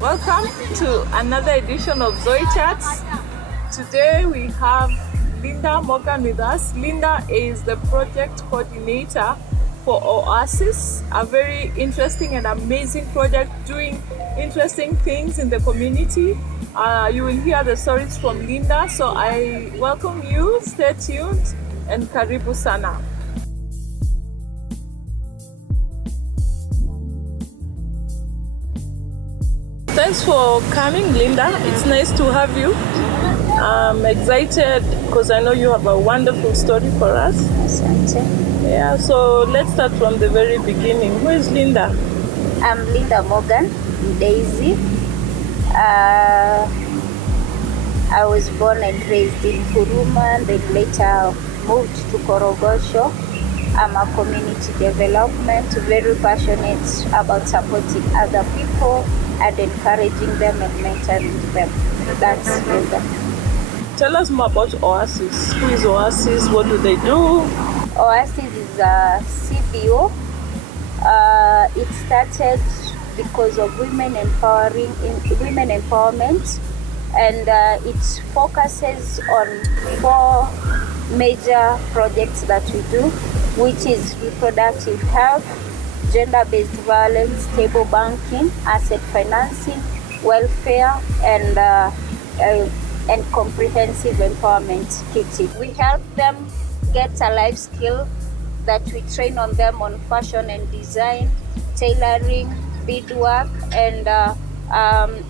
Welcome to another edition of Zoe Chats. Today we have Linda Morgan with us. Linda is the project coordinator for Oasis, a very interesting and amazing project doing interesting things in the community. You will hear the stories from Linda, so I welcome you. Stay tuned and karibu sana. Thanks for coming, Linda. It's nice to have you. I'm excited because I know you have a wonderful story for us. Asante. Yeah, so let's start from the very beginning. Who is Linda? I'm Linda Morgan, Daisy. I was born and raised in Kuruma, then later moved to Korogosho. I'm a community development, very passionate about supporting other people and encouraging them and mentoring them. That's Linda. Tell us more about Oasis. Who is Oasis? What do they do? Oasis is a CBO. It started because of women empowerment, and it focuses on 4 major projects that we do, which is reproductive health, gender-based violence, stable banking, asset financing, welfare, and comprehensive empowerment kitting. We help them get a life skill that we train on them on fashion and design, tailoring, beadwork, and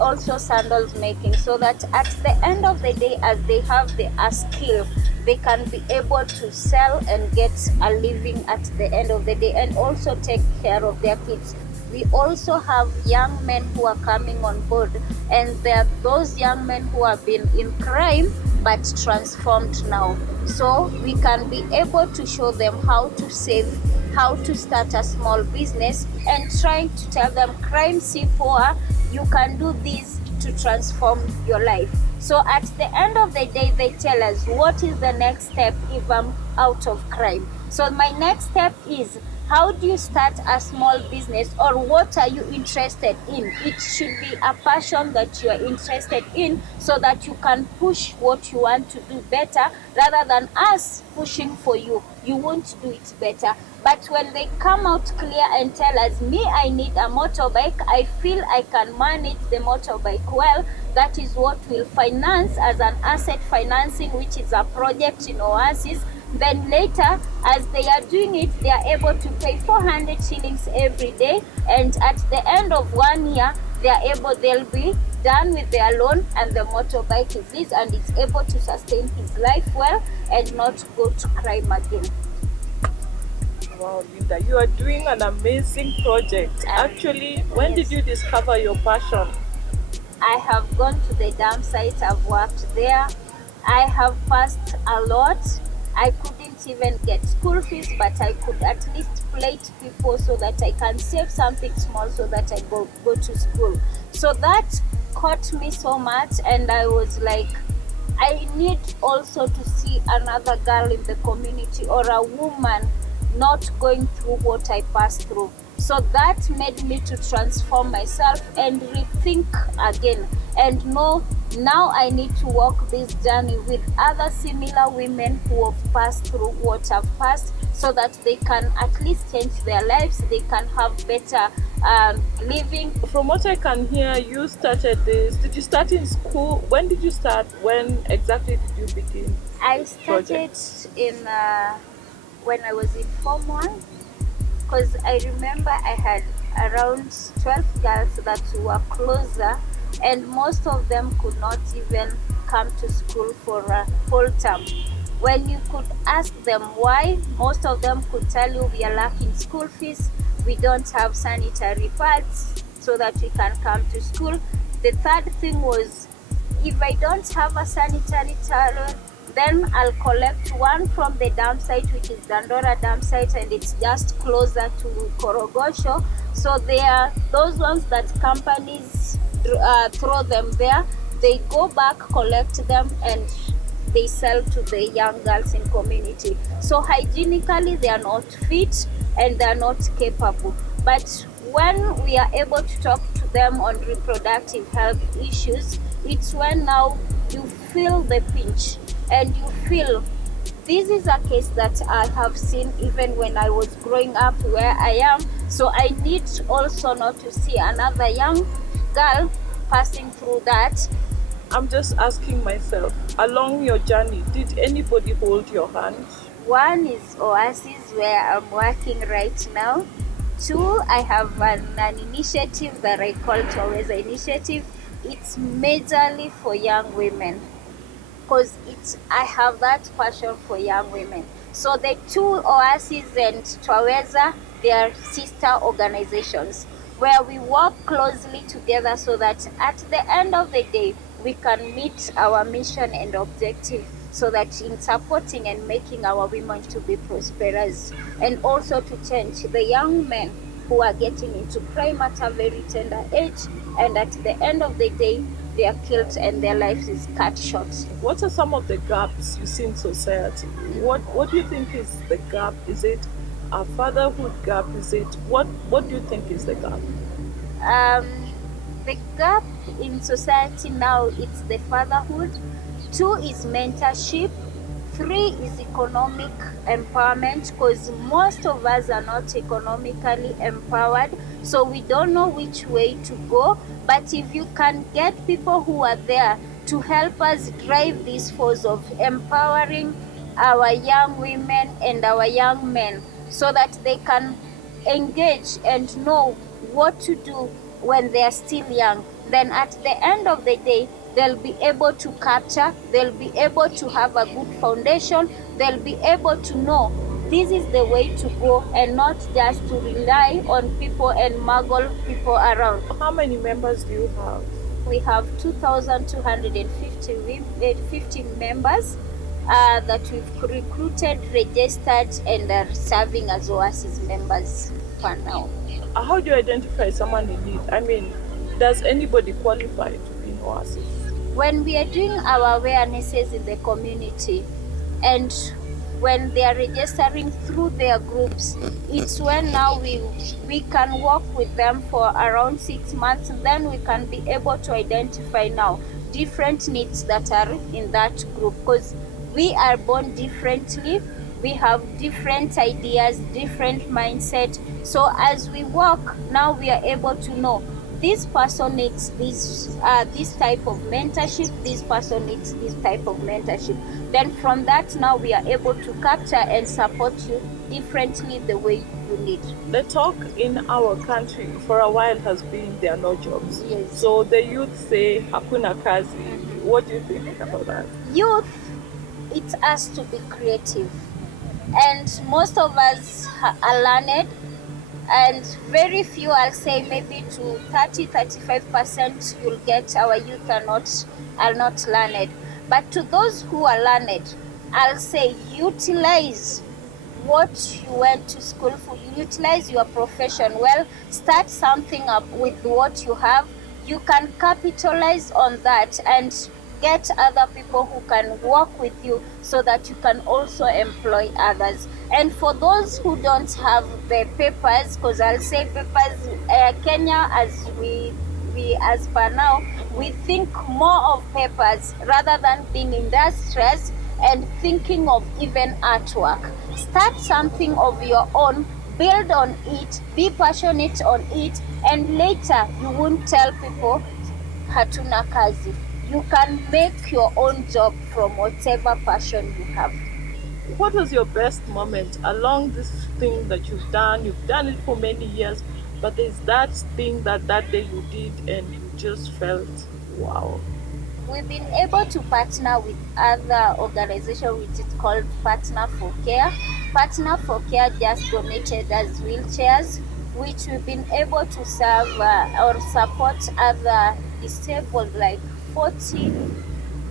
also sandals making, so that at the end of the day, as they have a skill, they can be able to sell and get a living at the end of the day, and also take care of their kids. We also have young men who are coming on board, and there are those young men who have been in crime but transformed now. So we can be able to show them how to save, how to start a small business, and trying to tell them crime simple, you can do this to transform your life. So at the end of the day, they tell us, what is the next step if I'm out of crime? So my next step is, how do you start a small business, or what are you interested in? It should be a passion that you are interested in, so that you can push what you want to do better, rather than us pushing for you. You won't do it better. But when they come out clear and tell us, me, I need a motorbike, I feel I can manage the motorbike well, that is what we'll finance as an asset financing, which is a project in Oasis. Then later, as they are doing it, they are able to pay 400 shillings every day, and at the end of 1 year, they'll be done with their loan, and the motorbike is his, and is able to sustain his life well and not go to crime again. Wow, Linda, you are doing an amazing project. Actually, when did you discover your passion? I have gone to the dam site, I've worked there. I have passed a lot. I couldn't even get school fees, but I could at least plate people so that I can save something small so that I go to school. So that caught me so much, and I was like, I need also to see another girl in the community, or a woman not going through what I passed through. So that made me to transform myself and rethink again, and know now I need to walk this journey with other similar women who have passed through what I've passed, so that they can at least change their lives, they can have better living. From what I can hear, you started this. Did you start in school? When did you start? When exactly did you begin? I started in when I was in Form 1, because I remember I had around 12 girls that were closer, and most of them could not even come to school for a whole term. When you could ask them why, most of them could tell you, we are lacking school fees, we don't have sanitary pads so that we can come to school. The third thing was, if I don't have a sanitary towel, then I'll collect one from the dam site, which is Dandora dam site, and it's just closer to Korogosho. So they are those ones that companies throw them there. They go back, collect them, and they sell to the young girls in community. So hygienically, they are not fit and they are not capable. But when we are able to talk to them on reproductive health issues, it's when now you feel the pinch and you feel this is a case that I have seen even when I was growing up where I am. So I need also not to see another young girl passing through that. I'm just asking myself, along your journey, did anybody hold your hand? One is Oasis, where I'm working right now. Two, I have an initiative that I call Toweza Initiative. It's majorly for young women, because I have that passion for young women. So the two, Oasis and Twaweza, they are sister organizations where we work closely together so that at the end of the day we can meet our mission and objective, so that in supporting and making our women to be prosperous, and also to change the young men who are getting into crime at a very tender age, and at the end of the day they are killed and their lives is cut short. What are some of the gaps you see in society? What do you think is the gap? Is it a fatherhood gap? Is it what do you think is the gap? The gap in society now, it's the fatherhood. Two is mentorship. Three is economic empowerment, because most of us are not economically empowered, so we don't know which way to go. But if you can get people who are there to help us drive this force of empowering our young women and our young men, so that they can engage and know what to do when they are still young, then at the end of the day they'll be able to capture, they'll be able to have a good foundation, they'll be able to know this is the way to go, and not just to rely on people and muggle people around. How many members do you have? We have 2,250 members that we've recruited, registered, and are serving as Oasis members for now. How do you identify someone in need? I mean, does anybody qualify to be in Oasis? When we are doing our awarenesses in the community, and when they are registering through their groups, it's when now we can work with them for around 6 months, then we can be able to identify now different needs that are in that group, because we are born differently, we have different ideas, different mindset. So as we work now, we are able to know this person needs this type of mentorship, this person needs this type of mentorship. Then from that, now we are able to capture and support you differently the way you need. The talk in our country for a while has been there are no jobs. Yes. So the youth say hakuna kazi. What do you think about that? Youth, it's us to be creative, and most of us are learned, and very few, I'll say maybe to 30-35% you'll get our youth are not learned. But to those who are learned, I'll say utilize what you went to school for, utilize your profession well, start something up with what you have. You can capitalize on that and get other people who can work with you, so that you can also employ others. And for those who don't have the papers, because I'll say papers, Kenya, as we as per now, we think more of papers rather than being industrious and thinking of even artwork. Start something of your own, build on it, be passionate on it, and later you won't tell people hatuna kazi. You can make your own job from whatever passion you have. What was your best moment along this thing that you've done? You've done it for many years, but there's that thing that day you did and you just felt, wow. We've been able to partner with other organizations, which is called Partner for Care. Partner for Care just donated us wheelchairs, which we've been able to serve or support other disabled, like 40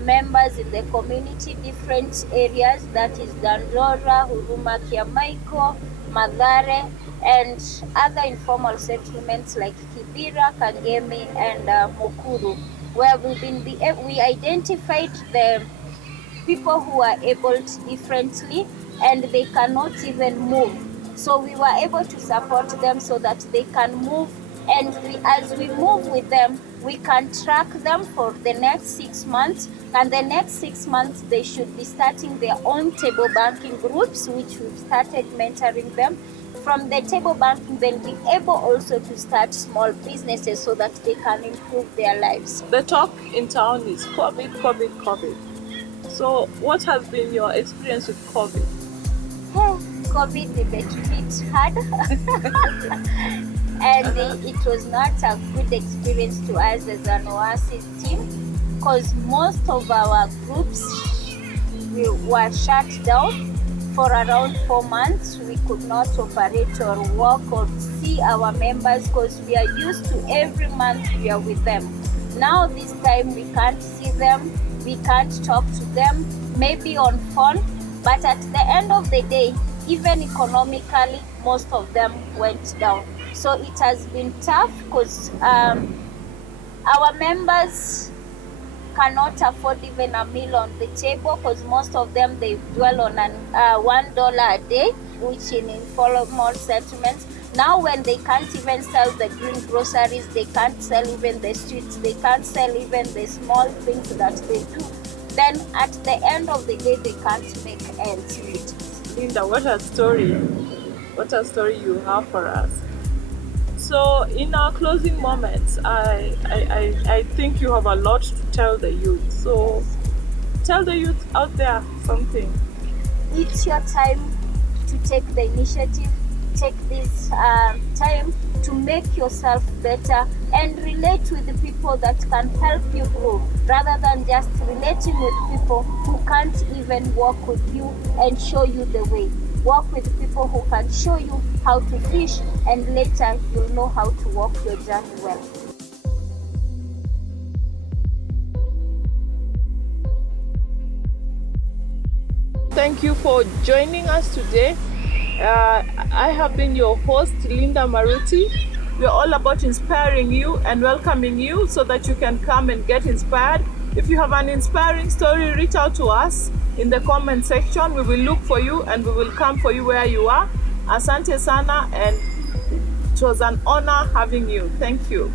members in the community, different areas, that is Dandora, Huruma, Kiamaiko, Madare, and other informal settlements like Kibira, Kangemi, and Mukuru, where we identified the people who are able differently and they cannot even move. So we were able to support them so that they can move, and as we move with them, we can track them for the next 6 months, and the next 6 months they should be starting their own table banking groups, which we've started mentoring them. From the table banking, they'll be able also to start small businesses so that they can improve their lives. The talk in town is COVID, COVID, COVID. So what has been your experience with COVID? COVID is a bit hard and it was not a good experience to us as an Oasis team, because most of our groups were shut down for around 4 months. We could not operate or work or see our members because we are used to every month we are with them. Now this time we can't see them, we can't talk to them, maybe on phone, but at the end of the day, even economically, most of them went down. So it has been tough because our members cannot afford even a meal on the table, because most of them, they dwell on $1 a day, which in informal settlements. Now when they can't even sell the green groceries, they can't sell even the streets, they can't sell even the small things that they do, then at the end of the day they can't make ends meet. Linda, what a story you have for us. So in our closing moments, I think you have a lot to tell the youth. So tell the youth out there something. It's your time to take the initiative, take this time to make yourself better and relate with the people that can help you grow, rather than just relating with people who can't even walk with you and show you the way. Walk with people who can show you how to fish, and later you'll know how to walk your journey well. Thank you for joining us today. I have been your host, Linda Maruti. We're all about inspiring you and welcoming you so that you can come and get inspired. If you have an inspiring story, reach out to us in the comment section. We will look for you and we will come for you where you are. Asante sana, and it was an honor having you. Thank you.